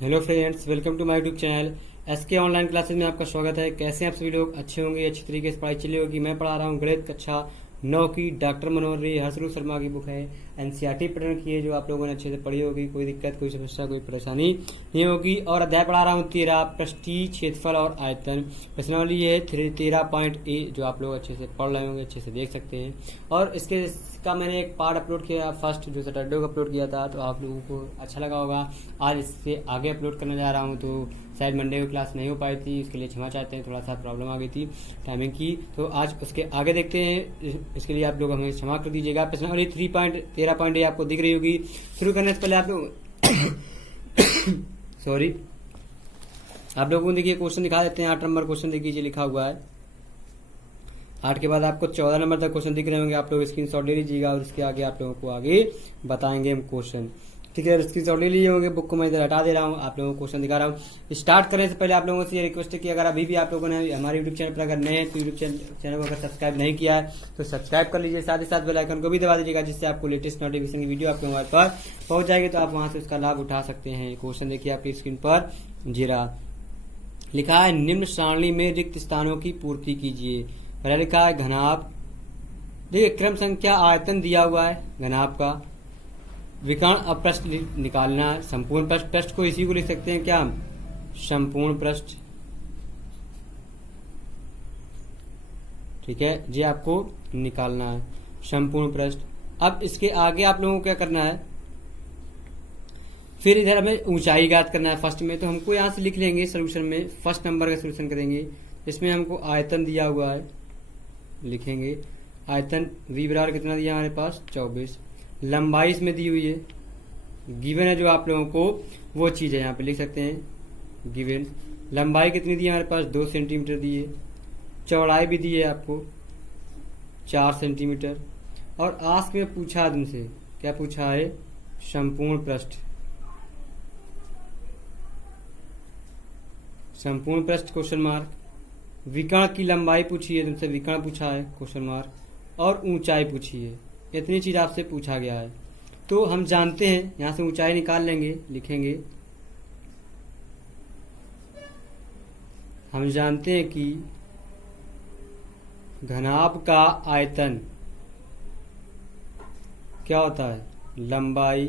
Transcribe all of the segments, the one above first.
Hello friends, welcome to my YouTube channel SK online classes में आपका स्वागत है। कैसे हैं आप सभी लोग? अच्छे होंगे, अच्छी तरीके से पढ़ाई चली होगी। मैं पढ़ा रहा हूँ गणित कक्षा 9 की डॉक्टर मनोहर हर्षरूप शर्मा की बुक है। एनसीईआरटी पैटर्न की है, जो आप लोगों ने अच्छे से पढ़ी होगी। कोई दिक्कत, कोई समस्या, कोई परेशानी नहीं होगी। और अध्याय पढ़ा रहा हूँ 13, पृष्ठीय क्षेत्रफल और आयतन। प्रश्नावली है 13.A, जो आप लोग अच्छे से पढ़ रहे होंगे, अच्छे से देख सकते हैं। और इसके का मैंने एक पार्ट अपलोड किया फर्स्ट, जो सैटरडे को अपलोड किया था, तो आप लोगों को अच्छा लगा होगा। आज इससे आगे अपलोड करने जा रहा हूँ, तो शायद मंडे को क्लास नहीं हो पाई थी, इसके लिए क्षमा चाहते हैं। थोड़ा सा प्रॉब्लम आ गई थी टाइमिंग की, तो आज उसके आगे देखते हैं। इसके लिए आप लोग हमें क्षमा कर दीजिएगा। प्रश्नावली 13.A आपको दिख रही होगी। शुरू करने से पहले आप लोग सॉरी, आप लोगों को देखिए क्वेश्चन दिखा देते हैं। 8 नंबर क्वेश्चन देखिए, लिखा हुआ है 8 के बाद आपको 14 नंबर तक क्वेश्चन दिख रहे होंगे। आप लोग स्क्रीनशॉट ले लीजिएगा और इसके आगे आप लोगों को आगे बताएंगे हम क्वेश्चन। ठीक है, स्क्रीनशॉट ले लिए होंगे। बुक को मैं इधर हटा दे रहा हूँ, आप लोगों को क्वेश्चन दिखा रहा हूँ। स्टार्ट करने से पहले आप लोगों से ये रिक्वेस्ट है कि अगर अभी भी आप लोगों ने हमारे यूट्यूब चैनल पर अगर नए हैं तो यूट्यूब चैनल को अगर सब्सक्राइब नहीं किया है तो सब्सक्राइब कर लीजिए। साथ ही साथ बेल आइकन को भी दबा दीजिएगा, जिससे आपको लेटेस्ट नोटिफिकेशन की वीडियो आपके मोबाइल पर पहुंच जाएगी, तो आप वहां से उसका लाभ उठा सकते हैं। क्वेश्चन देखिए आपकी स्क्रीन पर जीरा लिखा है, निम्न सारणी में रिक्त स्थानों की पूर्ति कीजिए। पहले लिखा है घनाभ। देखिए क्रम संख्या आयतन दिया हुआ है घनाभ का। विकर्ण अब पृष्ठ निकालना है। संपूर्ण पृष्ठ, पृष्ठ को इसी को लिख सकते हैं क्या हम, संपूर्ण पृष्ठ। ठीक है, ये आपको निकालना है संपूर्ण पृष्ठ। अब इसके आगे आप लोगों को क्या करना है, फिर इधर हमें ऊंचाई ज्ञात करना है फर्स्ट में। तो हमको यहां से लिख लेंगे सोल्यूशन में, फर्स्ट नंबर का सोल्यूशन करेंगे। इसमें हमको आयतन दिया हुआ है, लिखेंगे आयतन v बराबर कितना दिया हमारे पास 24। लंबाई इसमें दी हुई है, गिवन है जो आप लोगों को वो चीज है, यहाँ पे लिख सकते हैं गिवन। लंबाई कितनी दी है हमारे पास 2 सेंटीमीटर दी है। चौड़ाई भी दी है आपको 4 सेंटीमीटर। और आस्क में पूछा तुमसे, क्या पूछा है, संपूर्ण पृष्ठ। संपूर्ण पृष्ठ क्वेश्चन मार्क। विकर्ण की लंबाई पूछी है तुमसे, विकर्ण पूछा है क्वेश्चन मार्क। और ऊंचाई पूछी है, इतनी चीज आपसे पूछा गया है। तो हम जानते हैं, यहां से ऊंचाई निकाल लेंगे, लिखेंगे हम जानते हैं कि घनाभ का आयतन क्या होता है, लंबाई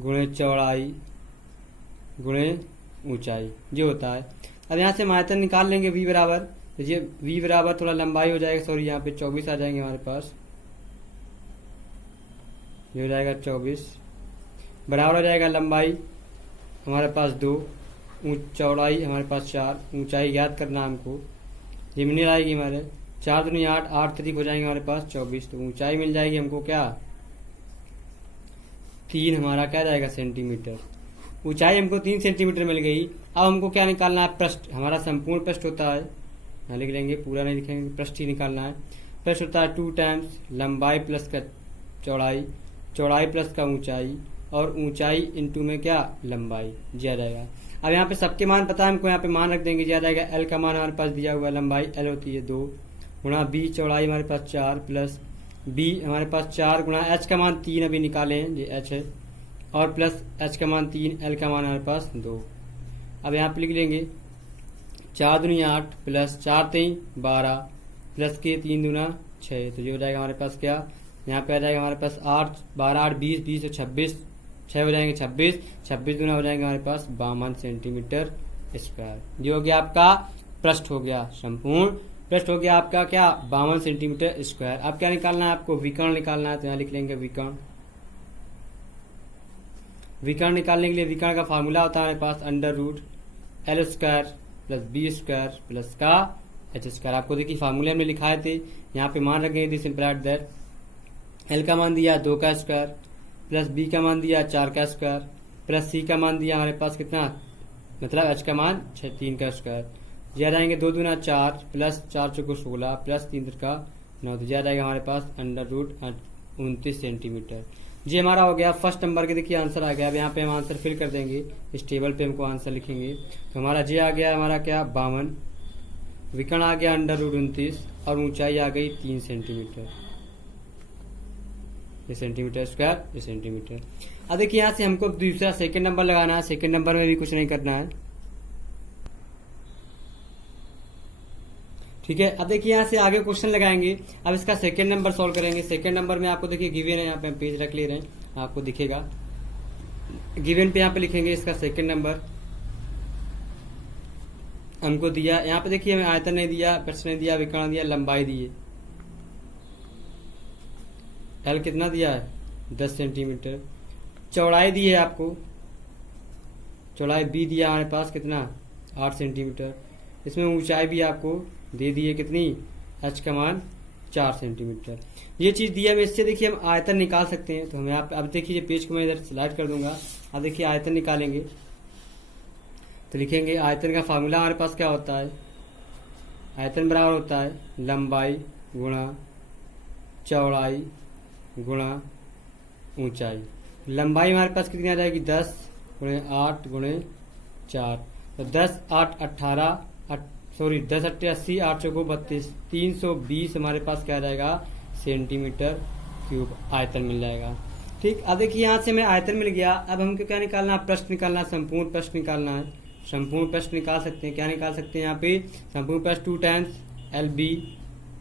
गुणे चौड़ाई गुणे ऊंचाई, जो होता है। अब यहां से हम आयतन निकाल लेंगे v बराबर, तो ये v बराबर थोड़ा लंबाई हो जाएगा, सॉरी यहाँ पे 24 आ जाएंगे हमारे पास। ये हो जाएगा 24 बराबर हो जाएगा लंबाई हमारे पास 2, चौड़ाई हमारे पास 4, ऊंचाई ज्ञात करना हमको। ये मिल आएगी हमारे 4 दूनी 8, 8 तरीक हो जाएंगे हमारे पास 24। तो ऊंचाई मिल जाएगी हमको क्या, 3 हमारा क्या जाएगा सेंटीमीटर। ऊंचाई हमको 3 सेंटीमीटर मिल गई। अब हमको क्या निकालना है, पृष्ठ। हमारा संपूर्ण पृष्ठ होता है, यहाँ लिख लेंगे, पूरा नहीं लिखेंगे, पृष्ठ ही निकालना है। पृष्ठ होता है 2 टाइम्स लंबाई प्लस का चौड़ाई, चौड़ाई प्लस का ऊंचाई, और ऊंचाई इंटू में क्या, लंबाई, दिया जाएगा। अब यहाँ पे सबके मान पता है हमको, यहाँ पे मान रख देंगे, दिया जाएगा एल का मान हमारे पास दिया हुआ है, लंबाई एल होती है 2 गुणा बी, चौड़ाई हमारे पास 4 प्लस बी हमारे पास 4 गुणा एच का मान 3 अभी निकाले हैं, ये एच है, और प्लस एच का मान 3, एल का मान हमारे पास 2। अब यहाँ पे लिख लेंगे 4 दूनी 8 प्लस 4 3 12 प्लस के 3 दूना 6। तो ये हो जाएगा हमारे पास क्या, यहाँ पे आ जाएगा हमारे पास 8 12 8 20 20 और 26, 6 हो जाएंगे 26, 26 दूना हो जाएंगे हमारे पास 52 सेंटीमीटर स्क्वायर। ये हो गया आपका पृष्ठ, हो गया संपूर्ण पृष्ठ, हो गया आपका क्या, 52 सेंटीमीटर स्क्वायर। अब क्या निकालना है आपको, विकर्ण निकालना है। तो यहाँ लिख लेंगे विकर्ण। विकर्ण निकालने के लिए विकर्ण का फार्मूला होता है हमारे पास under root L square plus B square plus का एच स्क्वायर। आपको देखिए फार्मूले में लिखाए थे, यहाँ पे मान रखेंगे दिस इम्प्लाइड दैट एल का मान दिया 2 का स्क्वायर प्लस बी का मान दिया 4 का स्क्वायर प्लस सी का मान दिया हमारे पास कितना, मतलब एच का मान 3 का स्क्वायर। यह जाएंगे 2 दूना 4 प्लस 4 चौको 16 प्लस 3 का 9। तो यह जाएगा हमारे पास अंडर रूट 29 सेंटीमीटर। जी हमारा हो गया फर्स्ट नंबर के। देखिए आंसर आ गया। अब यहाँ पे हम आंसर फिल कर देंगे, इस टेबल पे हमको आंसर लिखेंगे। तो हमारा जे आ गया हमारा क्या, 52, विकर्ण आ गया अंडर रूट 29 और ऊंचाई आ गई 3 सेंटीमीटर। ये सेंटीमीटर स्क्वायर, ये सेंटीमीटर। अब देखिए यहाँ से हमको दूसरा सेकंड नंबर लगाना है। सेकंड नंबर में भी कुछ नहीं करना है, ठीक है। अब देखिए यहाँ से आगे क्वेश्चन लगाएंगे। अब इसका सेकंड नंबर सॉल्व करेंगे। सेकंड नंबर में आपको देखिए गिवन है, यहाँ पे हम पेज रख ले रहे हैं, आपको दिखेगा गिवन पे। यहाँ पे लिखेंगे इसका सेकंड नंबर हमको दिया। यहाँ पे देखिए हमें आयतन नहीं दिया, प्रश्न नहीं दिया, विकर्ण दिया, लंबाई दी है। एल कितना दिया है 10 सेंटीमीटर। चौड़ाई दी है आपको, चौड़ाई बी दिया हमारे पास कितना 8 सेंटीमीटर। इसमें ऊंचाई भी आपको दे दी है कितनी, एच का मान 4 सेंटीमीटर। ये चीज दिया है, इससे देखिए हम आयतन निकाल सकते हैं। तो हमें अब देखिए पेज को मैं इधर स्लाइड कर दूंगा। अब देखिए आयतन निकालेंगे तो लिखेंगे आयतन का फार्मूला हमारे पास क्या होता है, आयतन बराबर होता है लंबाई गुणा चौड़ाई गुणा ऊंचाई। लंबाई हमारे पास कितनी आ जाएगी 10 गुणे 8 गुणे 4, तो 10 8 18 10 8 80 8 चौको 32 320 हमारे पास क्या आ जाएगा सेंटीमीटर क्यूब आयतन मिल जाएगा। ठीक, अब देखिए यहाँ से हमें आयतन मिल गया। अब हमको क्या निकालना है, प्रश्न निकालना है, संपूर्ण प्रश्न निकालना है। संपूर्ण प्रश्न निकाल सकते हैं, क्या निकाल सकते हैं यहाँ पे संपूर्ण प्रश्न 2 टाइम्स एल बी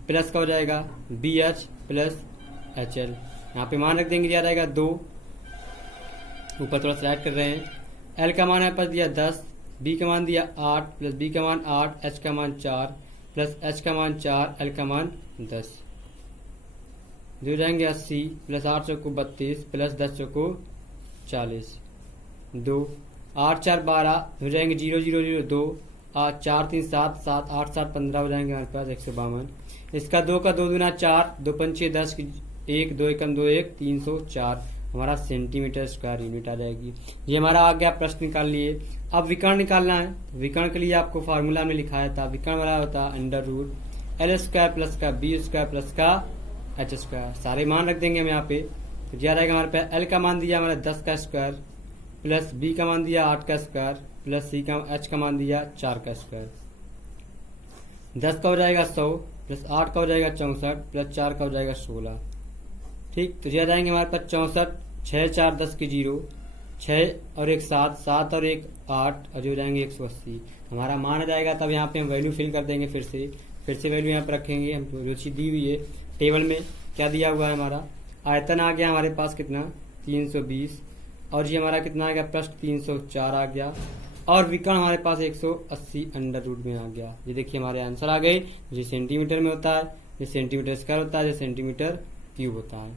प्लस का हो जाएगा B H plus H L. यहाँ पे मान रख देंगे, दिया जाएगा 2, ऊपर थोड़ा स्लाइड कर रहे हैं। एल का मान हमारे पास दिया 10, बी का मान दिया 8 प्लस बी का मान 8, एच का मान 4 प्लस एच का मान 4, एल का मान 10। जो जाएंगे 80 प्लस 8 चौको 32 प्लस 10 चौको 40, 2 8 4 12 हो जाएंगे 0 0 0 2 8 4 3 7 7 8 7 15 हो जाएंगे हमारे पास 152। इसका 2 का 2 दूना 4, 2 5 6 10 1 2 1 2 1 304 हमारा सेंटीमीटर स्क्वायर यूनिट आ जाएगी। ये हमारा आ गया, प्रश्न निकाल लिए। अब विकर्ण निकालना है। विकर्ण के लिए आपको फार्मूला में लिखाया था, विकर्ण वाला होता है under root L square plus का बी स्क्वायर प्लस का एच स्क्वायर। सारे मान रख देंगे हम यहाँ पे। तो क्या रहेगा हमारे पास, एल का मान दिया हमारा 10 का स्क्वायर प्लस बी का मान दिया 8 का स्क्वायर प्लस सी का एच का मान दिया 4 का स्क्वायर। 10 का हो जाएगा 100 प्लस 8 का हो जाएगा 64 प्लस 4 का हो जाएगा 16। ठीक, तो क्या जाएंगे हमारे पास 64 6 4 10 की 0, 6 और 1 7 7 और 1 8 और जो जाएंगे 180 हमारा मान आ जाएगा। तब यहाँ पे हम वैल्यू फिल कर देंगे, फिर से वैल्यू यहाँ पे रखेंगे। हम जो चीज दी हुई है टेबल में क्या दिया हुआ है, हमारा आयतन आ गया हमारे पास कितना 320 और ये हमारा कितना आ गया प्रश्न 304 आ गया और विकर्ण हमारे पास 180 अंडर रूट में आ गया। ये देखिए हमारे आंसर आ गए। ये सेंटीमीटर में होता है, ये सेंटीमीटर स्क्वायर होता है, ये सेंटीमीटर क्यूब होता है।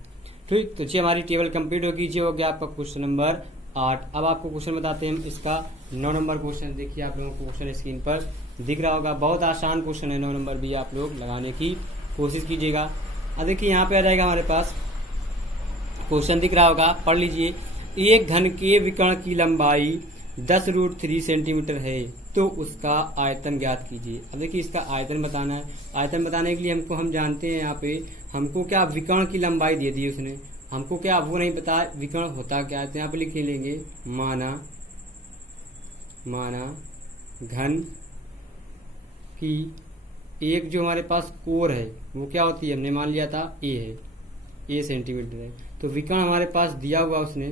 ठीक, तो ये हमारी टेबल कंप्लीट होगी। ये हो गया आपका क्वेश्चन नंबर 8। अब आपको क्वेश्चन बताते हैं इसका 9 नंबर क्वेश्चन। देखिए आप लोगों को क्वेश्चन स्क्रीन पर दिख रहा होगा, बहुत आसान क्वेश्चन है। 9 नंबर भी आप लोग लगाने की कोशिश कीजिएगा। अब देखिए यहाँ पे आ जाएगा हमारे पास क्वेश्चन दिख रहा होगा, पढ़ लीजिए। एक घन के विकर्ण की लंबाई 10√3 सेंटीमीटर है तो उसका आयतन ज्ञात कीजिए। अब देखिए इसका आयतन बताना है। आयतन बताने के लिए हम जानते हैं यहाँ पे हमको क्या विकर्ण की लंबाई दे दी उसने, हमको क्या वो नहीं पता विकर्ण होता क्या है। तो यहाँ पे लिख लेंगे माना घन की एक जो हमारे पास कोर है वो क्या होती है, हमने मान लिया था ए है, ए सेंटीमीटर है। तो विकर्ण हमारे पास दिया हुआ उसने,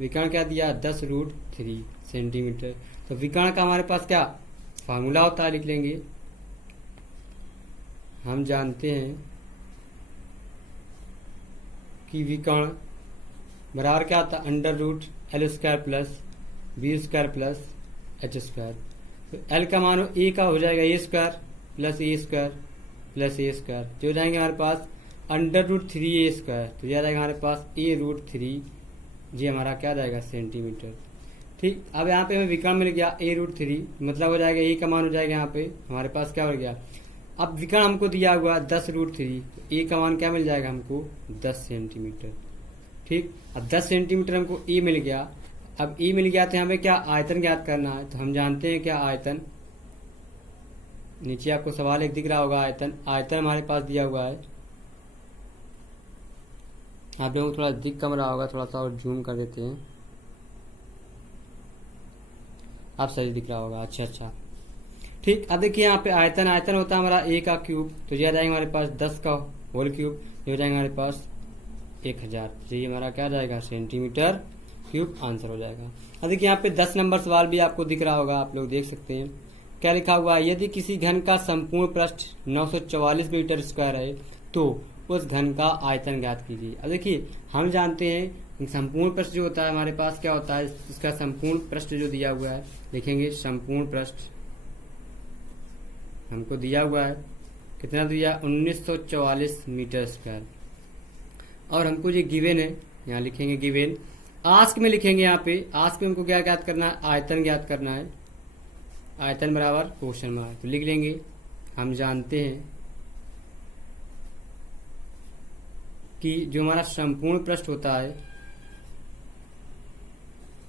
विकर्ण क्या दिया 10√3 सेंटीमीटर। तो विकर्ण का हमारे पास क्या फार्मूला होता है, लिख लेंगे। हम जानते हैं कि विकर्ण बराबर क्या आता है under root L square plus B square plus H square. तो एल का मान ए का हो जाएगा A square plus A square plus A square, जो हो जाएंगे हमारे पास अंडर√3 ए स्क्वायर। तो यह जाएगा हमारे पास a√3, जी हमारा क्या जाएगा सेंटीमीटर। ठीक, अब यहाँ पे हमें विकर्ण मिल गया a√3, मतलब हो जाएगा ए का मान हो जाएगा यहाँ पे हमारे पास क्या हो गया। अब विकर्ण हमको दिया हुआ 10√3, तो ए का मान क्या मिल जाएगा हमको 10 सेंटीमीटर। ठीक, अब 10 सेंटीमीटर हमको ए मिल गया। अब ए मिल गया तो यहाँ पे क्या आयतन ज्ञात करना है। तो हम जानते हैं क्या आयतन, नीचे आपको सवाल एक दिख रहा होगा आयतन। आयतन हमारे पास दिया हुआ है, आप लोगों को थोड़ा दिख कम रहा होगा, थोड़ा सा और जूम कर देते हैं, आप सही दिख रहा होगा। अच्छा ठीक, अब देखिए यहाँ पे आयतन होता है हमारा ए का क्यूब। तो यह जाएगा हमारे पास 10 का होल क्यूब, ये हो जाएगा हमारे पास 1000। तो ये हमारा क्या जाएगा सेंटीमीटर क्यूब आंसर हो जाएगा। अब देखिए यहाँ पे 10 नंबर सवाल भी आपको दिख रहा होगा, आप लोग देख सकते हैं क्या लिखा हुआ है। यदि किसी घन का संपूर्ण पृष्ठ 944 मीटर स्क्वायर है तो उस घन का आयतन ज्ञात कीजिए। अब देखिए हम जानते हैं संपूर्ण पृष्ठ जो होता है हमारे पास क्या होता है, इसका संपूर्ण पृष्ठ जो दिया हुआ है, लिखेंगे संपूर्ण पृष्ठ हमको दिया हुआ है कितना दिया 1944 मीटर स्क्वायर, और हमको ये गिवन है, यहाँ लिखेंगे गिवन। आस्क में लिखेंगे, यहाँ पे आस्क में हमको क्या ज्ञात करना है, आयतन ज्ञात करना है, आयतन बराबर क्वेश्चन मार्क। तो लिख लेंगे हम जानते हैं कि जो हमारा संपूर्ण पृष्ठ होता है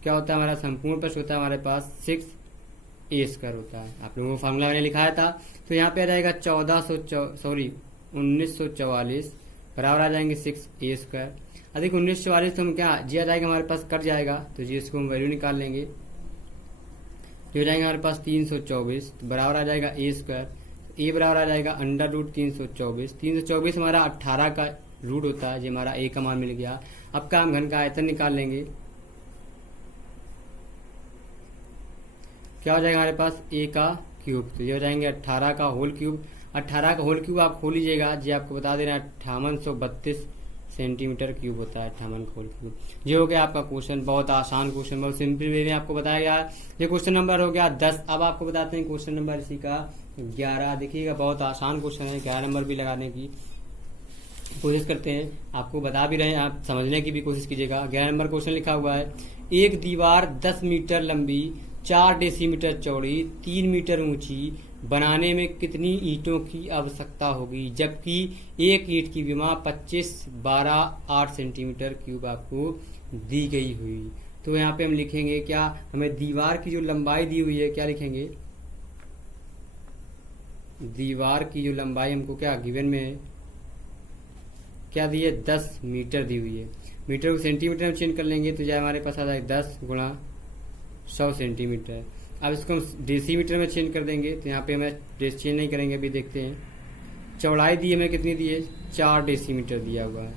क्या होता है, हमारा संपूर्ण पृष्ठ होता है हमारे पास 6a² होता है। आप लोगों को फॉर्मूला मैंने लिखाया था, तो यहाँ पे आ जाएगा 1944 बराबर आ जाएंगे 6a²। अधिक 1944 तो हम क्या जी आ जाएगा हमारे पास, कट जाएगा तो जी इसको हम वैल्यू निकाल लेंगे, ये हो जाएगा हमारे पास 324 तो बराबर आ जाएगा a²। ए बराबर आ जाएगा √324। 324 हमारा 18 का रूट होता है, ये हमारा ए का मान मिल गया। अब का हम घन का आयतन निकाल लेंगे, क्या हो जाएगा हमारे पास ए का क्यूब, तो ये हो जाएंगे 18 का होल क्यूब। 18 का होल क्यूब आप खोल लीजिएगा, जी आपको बता दे रहे हैं 5832 सेंटीमीटर क्यूब होता है 58 का होल क्यूब। ये हो गया आपका क्वेश्चन, बहुत आसान क्वेश्चन, बहुत सिंपल वे में आपको बताया गया। ये क्वेश्चन नंबर हो गया 10। अब आपको बताते हैं क्वेश्चन नंबर इसी का 11। देखिएगा बहुत आसान क्वेश्चन है, 11 नंबर भी लगाने की कोशिश करते हैं, आपको बता भी रहे हैं, आप समझने की भी कोशिश कीजिएगा। 11 नंबर क्वेश्चन लिखा हुआ है, एक दीवार 10 मीटर लंबी 4 डेसीमीटर चौड़ी 3 मीटर ऊंची बनाने में कितनी ईंटों की आवश्यकता होगी, जबकि एक ईंट की विमा 25, 12, 8 सेंटीमीटर क्यूब आपको दी गई हुई। तो यहाँ पे हम लिखेंगे क्या, हमें दीवार की जो लंबाई दी हुई है क्या लिखेंगे, दीवार की जो लंबाई हमको क्या गिवन में है क्या दी है 10 मीटर दी हुई है। मीटर को सेंटीमीटर में चेंज कर लेंगे तो जो हमारे पास आ जाएगा 10 गुणा 100 सेंटीमीटर। अब इसको हम डेसीमीटर में चेंज कर देंगे, तो यहाँ पे हमें चेंज नहीं करेंगे, अभी देखते हैं। चौड़ाई दी हमें कितनी दी है 4 डेसीमीटर दिया हुआ है,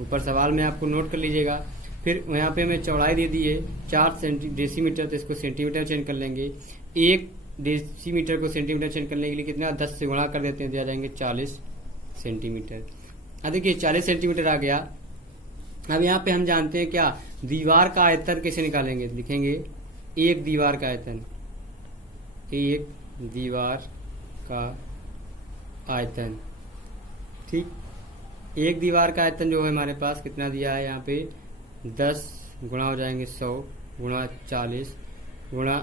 ऊपर सवाल में आपको नोट कर लीजिएगा। फिर यहाँ पे हमें चौड़ाई दे दी है 4 डेसीमीटर, तो इसको सेंटीमीटर में चेंज कर लेंगे। 1 डेसीमीटर को सेंटीमीटर चेंज करने के लिए कितना 10 से गुणा कर देते हैं, दिया जाएंगे 40 सेंटीमीटर। अब देखिए 40 सेंटीमीटर आ गया। अब यहाँ पे हम जानते हैं क्या, दीवार का आयतन कैसे निकालेंगे, लिखेंगे एक दीवार का आयतन, एक दीवार का आयतन, ठीक। एक दीवार का आयतन जो है हमारे पास कितना दिया है यहाँ पे 10 गुणा हो जाएंगे 100 गुणा 40 गुणा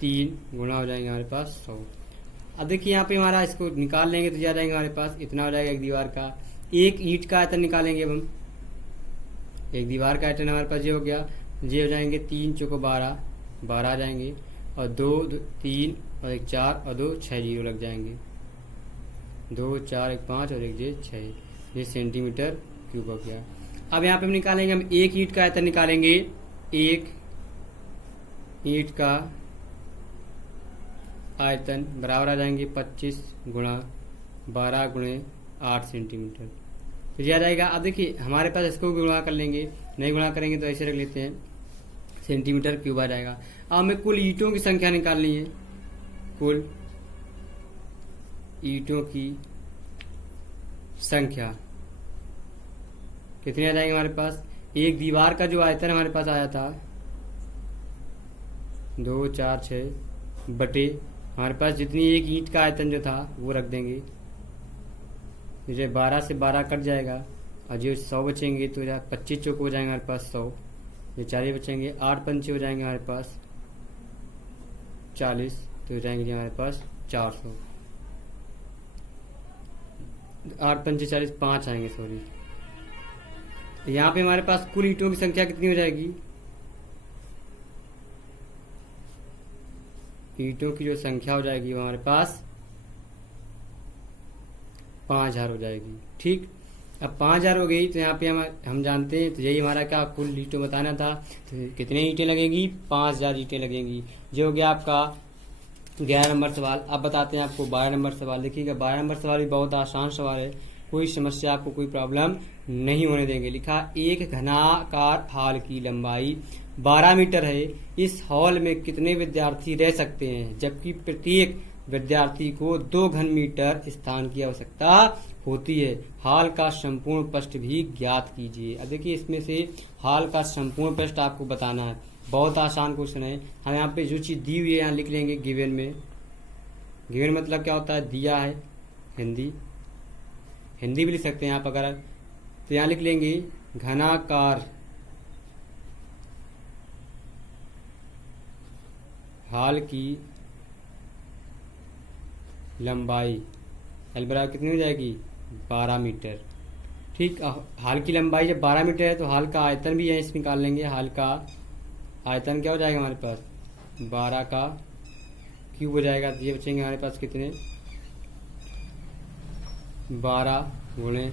3 गुणा हो जाएंगे हमारे पास 100। अब देखिए यहाँ पे हमारा इसको निकाल लेंगे तो जाएंगे हमारे पास इतना हो जाएगा एक दीवार का। एक ईंट का आयतन निकालेंगे अब हम, एक दीवार का आयतन हमारे पास ये हो गया, ये हो जाएंगे 3 चौको 12 आ जाएंगे, और 2 3 और 1 4 और 2 6 जीरो लग जाएंगे, 2 4 1 5 और 1 6, ये सेंटीमीटर क्यूब हो गया। अब यहाँ पे हम निकालेंगे, हम एक ईंट का आयतन निकालेंगे, एक ईंट का आयतन बराबर आ जाएंगे 25 गुणा 12 गुणे 8 सेंटीमीटर, तो यह आ जाएगा। अब देखिए हमारे पास इसको गुणा कर लेंगे, नहीं गुणा करेंगे तो ऐसे रख लेते हैं, सेंटीमीटर क्यूब आ जाएगा। अब हमें कुल ईंटों की संख्या निकालनी है, कुल ईंटों की संख्या कितनी आ जाएगी हमारे पास, एक दीवार का जो आयतन हमारे पास आया था 2 4 6 बटे हमारे पास जितनी एक ईंट का आयतन जो था वो रख देंगे, मुझे 12 से 12 कट जाएगा, और जो 100 बचेंगे तो 25 चौक हो जाएंगे हमारे पास 100, ये 4 बचेंगे, 8 पंचे हो जाएंगे हमारे पास 40, तो हो जाएंगे हमारे पास 400, 8 पंचे 40 5 आएंगे, सॉरी। तो यहाँ पे हमारे पास कुल ईंटों की संख्या कितनी हो जाएगी, ईंटों की जो संख्या हो जाएगी वो हमारे पास 5000 हो जाएगी, ठीक। अब 5000 हो गई तो यहाँ पे हम जानते हैं, तो यही हमारा क्या कुल ईंटें बताना था, तो कितने ईंटें लगेंगी 5000 ईंटें लगेंगी। जो हो गया आपका 11 नंबर सवाल। अब बताते हैं आपको 12 नंबर सवाल। देखिएगा 12 नंबर सवाल भी बहुत आसान सवाल है, कोई समस्या, आपको कोई प्रॉब्लम नहीं होने देंगे। लिखा एक घनाकार हॉल की लंबाई 12 मीटर है, इस हॉल में कितने विद्यार्थी रह सकते हैं, जबकि प्रत्येक विद्यार्थी को 2 घन मीटर स्थान की आवश्यकता होती है। हॉल का संपूर्ण पृष्ठ भी ज्ञात कीजिए। अब देखिए इसमें से हॉल का संपूर्ण पृष्ठ आपको बताना है, बहुत आसान क्वेश्चन है। हम यहाँ पे जो चीज दी हुई है यहाँ लिख लेंगे गिवन में। गिवन मतलब क्या होता है, दिया है। हिंदी भी लिख सकते हैं आप अगर, तो यहाँ लिख लेंगे घनाकार हॉल की लंबाई एल बराबर कितनी हो जाएगी, 12 मीटर। ठीक, हॉल की लंबाई जब 12 मीटर है तो हॉल का आयतन भी है, इस निकाल लेंगे। हॉल का आयतन क्या हो जाएगा हमारे पास, 12 का क्यूब हो जाएगा। ये बचेंगे हमारे पास कितने, 12 गुणे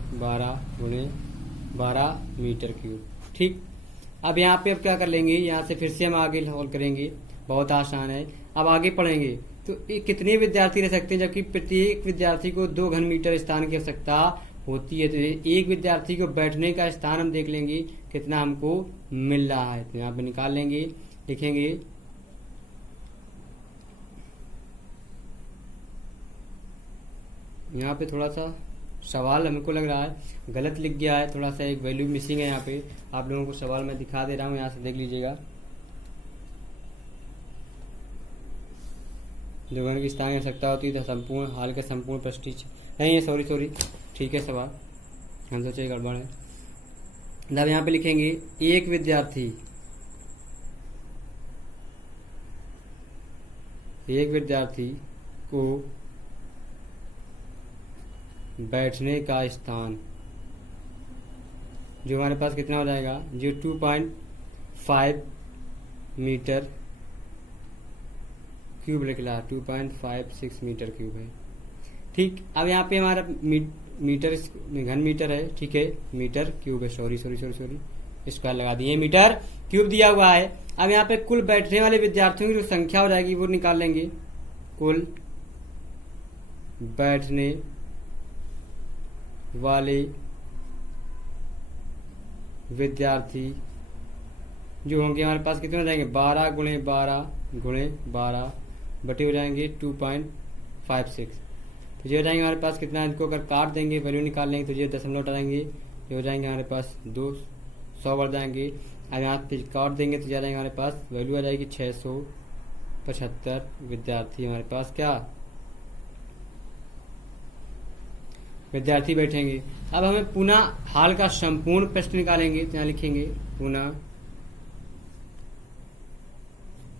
12 मीटर क्यूब। ठीक, अब यहाँ पे अब क्या कर लेंगे, यहाँ से फिर से हम आगे हॉल करेंगे, बहुत आसान है। अब आगे पढ़ेंगे तो कितने विद्यार्थी रह सकते हैं, जबकि प्रत्येक विद्यार्थी को 2 घन मीटर स्थान की आवश्यकता होती है। तो एक विद्यार्थी को बैठने का स्थान हम देख लेंगे कितना हमको मिल रहा है, तो यहाँ पे निकाल लेंगे, लिखेंगे यहाँ पे थोड़ा सा सवाल हमको लग रहा है गलत लिख गया है, थोड़ा सा एक वैल्यू मिसिंग है। यहाँ पे आप लोगों को सवाल मैं दिखा दे रहा हूँ, यहाँ से देख लीजिएगा। 2 घन की स्थान की आवश्यकता होती है तो संपूर्ण हाल का संपूर्ण पृष्ठ नहीं है, सॉरी ठीक है सवाल, हम सोचे गड़बड़ है। अब यहाँ पे लिखेंगे एक विद्यार्थी को बैठने का स्थान जो हमारे पास कितना हो जाएगा, जो 2.5 मीटर क्यूब निकला, 2.56 मीटर क्यूब है। ठीक, अब यहाँ पे हमारा मीटर घन मीटर है, ठीक है, मीटर क्यूब है, सॉरी स्क्वायर लगा दिए, मीटर क्यूब दिया हुआ है। अब यहाँ पे कुल बैठने वाले विद्यार्थियों की जो संख्या हो जाएगी वो निकाल लेंगे। कुल बैठने वाले विद्यार्थी जो होंगे हमारे पास कितने हो जाएंगे, 12 गुणे 12 बटे हो जाएंगे 2.56। तो ये हो जाएंगे हमारे पास कितना, इनको अगर काट देंगे वैल्यू निकाल लेंगे तो ये दशमलव डालेंगे, ये हो जाएंगे हमारे पास 200 बढ़ जाएंगे। अब यहाँ पे काट देंगे तो जा जाएंगे हमारे पास वैल्यू आ जाएगी 675 विद्यार्थी हमारे पास क्या विद्यार्थी बैठेंगे। अब हमें पुनः हाल का संपूर्ण प्रश्न निकालेंगे, तो यहाँ लिखेंगे पुनः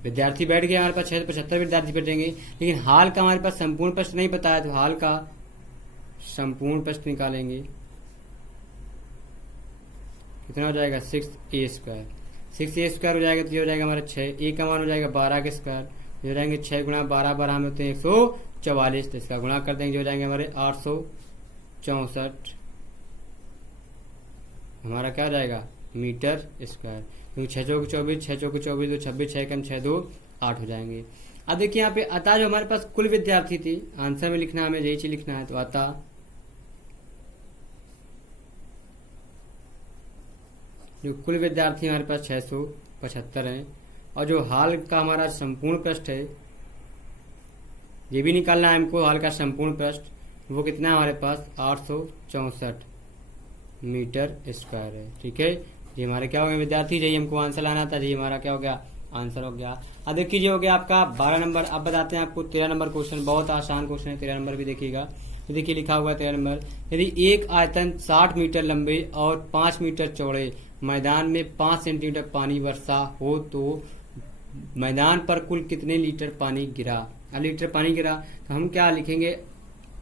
विद्यार्थी बैठ गए हमारे पास 675 विद्यार्थी बैठेंगे, लेकिन हाल का हमारे पास संपूर्ण प्रश्न नहीं पता है, तो हाल का संपूर्ण प्रश्न निकालेंगे। कितना हो जाएगा, 6a स्क्वायर। 6a स्क्वायर हो जाएगा तो ये हो जाएगा हमारा 6, a का मान हो जाएगा 12 के स्क्वायर, ये हो जाएंगे 6 गुणा 12 12 में होते हैं 144, तो इसका गुणा कर देंगे, हो जाएंगे हमारे 864 हमारा क्या हो जाएगा मीटर स्क्वायर। क्योंकि 6 चौक 24, 6 चौक 24, 2 26, 6 कम 6 2 8 हो जाएंगे। अब देखिए यहाँ पे अतः जो हमारे पास कुल विद्यार्थी थी, आंसर में लिखना हमें यही चीज लिखना है, तो अतः जो कुल विद्यार्थी हमारे पास 675 हैं, और जो हाल का हमारा संपूर्ण पृष्ठ है ये भी निकालना है हमको, हाल का संपूर्ण पृष्ठ वो कितना है हमारे पास 864 मीटर स्क्वायर है। ठीक है, ये हमारे क्या हो गया विद्यार्थी, यही हमको आंसर लाना था, ये हमारा क्या हो गया आंसर हो गया। अब देखिए ये हो गया आपका 12 नंबर। अब बताते हैं आपको 13 नंबर क्वेश्चन, बहुत आसान क्वेश्चन है, 13 नंबर भी देखिएगा। तो देखिए लिखा हुआ 13 नंबर, यदि एक आयतन 60 मीटर लंबे और 5 मीटर चौड़े मैदान में 5 सेंटीमीटर पानी वर्षा हो तो मैदान पर कुल कितने लीटर पानी गिरा। लीटर पानी गिरा तो हम क्या लिखेंगे,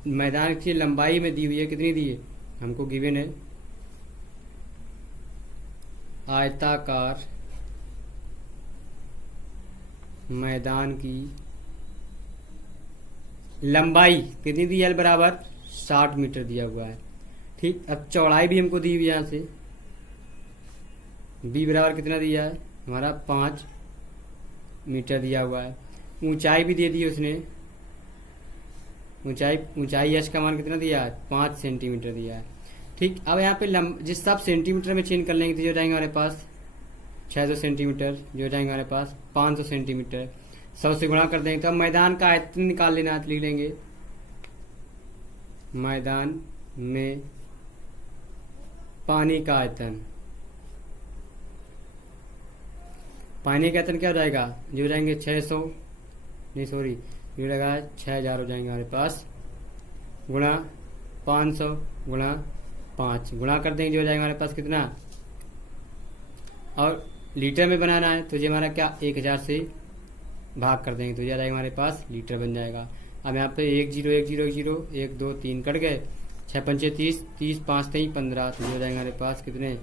मैदान की लंबाई में दी हुई है, कितनी दी है हमको गिवन है, आयताकार मैदान की लंबाई कितनी दी है, बराबर 60 मीटर दिया हुआ है। ठीक, अब चौड़ाई भी हमको दी हुई है, यहाँ से बी बराबर कितना दिया है हमारा 5 मीटर दिया हुआ है। ऊंचाई भी दे दी उसने ऊंचाई एच का मान कितना दिया है, 5 सेंटीमीटर दिया है। ठीक, अब यहाँ पे जिस सब सेंटीमीटर में चेंज कर लेंगे तो जो जाएंगे हमारे पास 600 सेंटीमीटर, जो जाएंगे हमारे पास 500 सेंटीमीटर, 100 से गुणा कर देंगे। तो अब मैदान का आयतन निकाल लेना है, तो लिख लेंगे मैदान में पानी का आयतन। पानी का आयतन क्या हो जाएगा, जो जाएंगे 600, नहीं सॉरी, जो लगा 6000 हो जाएंगे हमारे पास, गुणा 500 गुणा 5, गुणा कर देंगे, जो हो जाएगा हमारे पास कितना, और लीटर में बनाना है तो ये हमारा क्या 1000 से भाग कर देंगे तो ये आ जाएगा हमारे पास लीटर बन जाएगा। अब यहाँ पे 1 0 1 0 1 0 1 2 3 कट गए, 6 पंचे 30, 30 5 3 15, तो ये हो जाएगा हमारे पास कितने,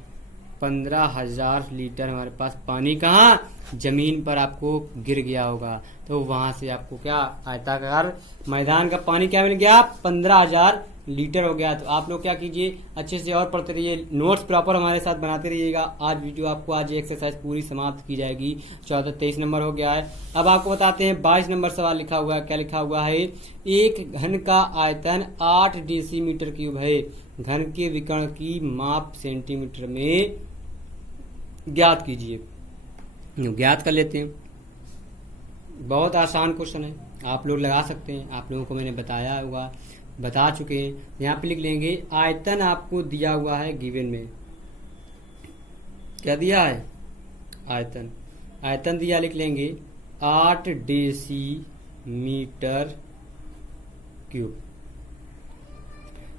15,000 लीटर हमारे पास पानी कहाँ, जमीन पर आपको गिर गया होगा। तो वहां से आपको क्या आयताकार मैदान का पानी क्या मिल गया, 15,000 लीटर हो गया। तो आप लोग क्या कीजिए, अच्छे से और पढ़ते रहिए, नोट्स प्रॉपर हमारे साथ बनाते रहिएगा। आज वीडियो आपको, आज एक्सरसाइज पूरी समाप्त की जाएगी। 23 नंबर हो गया है। अब आपको बताते हैं 22 नंबर सवाल लिखा हुआ है। क्या लिखा हुआ है, एक घन का आयतन 8 डेसीमीटर क्यूब है, घन के विकर्ण की माप सेंटीमीटर में ज्ञात कीजिए। ज्ञात कर लेते हैं, बहुत आसान क्वेश्चन है, आप लोग लगा सकते हैं। आप लोगों को मैंने बताया होगा, बता चुके हैं। यहाँ पे लिख लेंगे आयतन आपको दिया हुआ है गिवन में, क्या दिया है, आयतन, आयतन दिया, लिख लेंगे 8 डेसीमीटर क्यूब।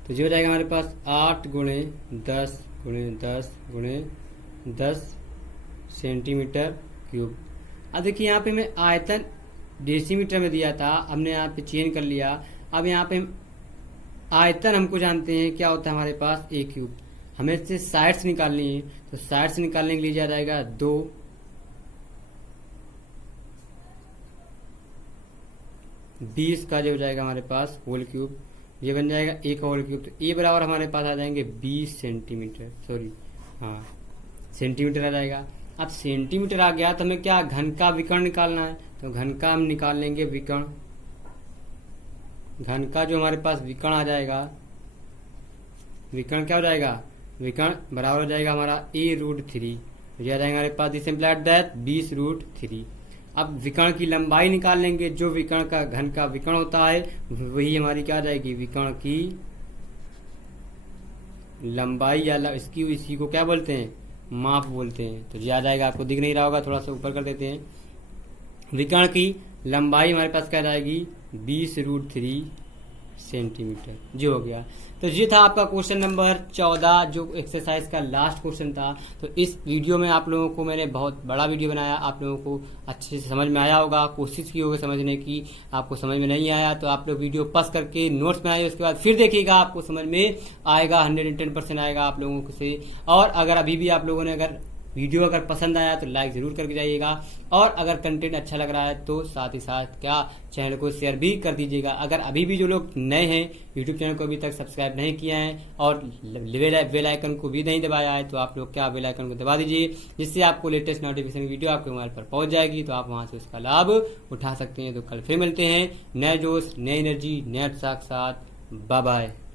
तो जो हो जाएगा हमारे पास 8 गुणे 10 गुणे 10 गुणे 10 सेंटीमीटर क्यूब। अब देखिए यहाँ पे मैं आयतन डेसीमीटर में दिया था, हमने यहाँ पे चेंज कर लिया। अब यहाँ पे आयतन हमको जानते हैं क्या होता है हमारे पास, ए क्यूब। हमें इससे साइड्स निकालनी है, तो साइड्स निकालने के लिए जा जाएगा 2, 20 का जो हो जाएगा हमारे पास होल क्यूब, ये बन जाएगा एक होल क्यूब। तो ए बराबर हमारे पास आ जाएंगे 20 सेंटीमीटर, सॉरी हाँ सेंटीमीटर आ जाएगा। अब सेंटीमीटर आ गया तो हमें क्या घन का विकर्ण निकालना है, तो घन का हम निकाल लेंगे विकर्ण। घन का जो हमारे पास विकर्ण आ जाएगा, विकर्ण क्या हो जाएगा, विकर्ण बराबर हो जाएगा हमारा a√3, ये आ जाएगा हमारे पास दिस इम्प्लाइड दैट 20√3। अब विकर्ण की लंबाई निकाल लेंगे, जो विकर्ण का घन का विकर्ण होता है वही हमारी क्या आ जाएगी, विकर्ण की लंबाई, या इसकी इसी को क्या बोलते हैं, माप बोलते हैं। तो ये आ जाएगा, आपको दिख नहीं रहा होगा, थोड़ा सा ऊपर कर देते हैं। विकर्ण की लंबाई हमारे पास क्या जाएगी, 20√3 सेंटीमीटर, जो हो गया। तो ये था आपका क्वेश्चन नंबर 14, जो एक्सरसाइज का लास्ट क्वेश्चन था। तो इस वीडियो में आप लोगों को मैंने बहुत बड़ा वीडियो बनाया, आप लोगों को अच्छे से समझ में आया होगा, कोशिश की होगी समझने की। आपको समझ में नहीं आया तो आप लोग वीडियो पॉज करके नोट्स में आए, उसके बाद फिर देखिएगा, आपको समझ में आएगा, 110% आएगा आप लोगों से। और अगर अभी भी आप लोगों ने अगर वीडियो अगर पसंद आया तो लाइक जरूर करके जाइएगा, और अगर कंटेंट अच्छा लग रहा है तो साथ ही साथ क्या चैनल को शेयर भी कर दीजिएगा। अगर अभी भी जो लोग नए हैं, यूट्यूब चैनल को अभी तक सब्सक्राइब नहीं किया है और बेल आइकन को भी नहीं दबाया है, तो आप लोग क्या बेल आइकन को दबा दीजिए, जिससे आपको लेटेस्ट नोटिफिकेशन वीडियो आपके मोबाइल पर पहुंच जाएगी, तो आप वहां से उसका लाभ उठा सकते हैं। तो कल फिर मिलते हैं, नए जोश, नई एनर्जी, नए उत्साह के साथ। Bye bye.